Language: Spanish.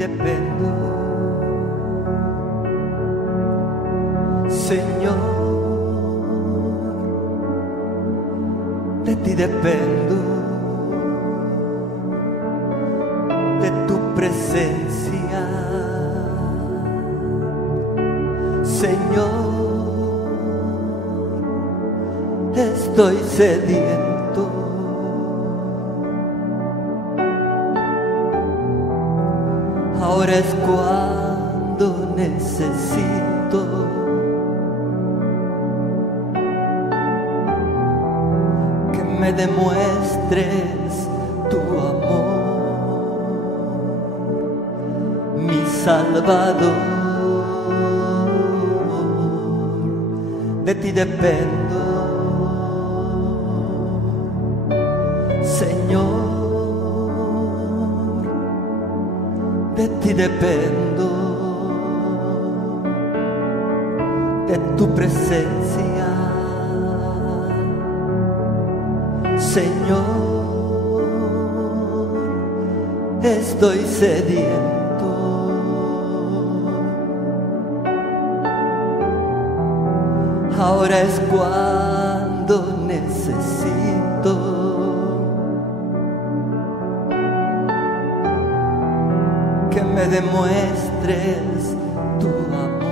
dependo, Señor, de ti dependo, de tu presencia, Señor, estoy sediento. Ahora es cuando necesito que me demuestres tu amor, mi Salvador. De ti dependo, Señor. De ti dependo, de tu presencia, Señor, estoy sediento. Ahora es cuando necesito que me demuestres tu amor.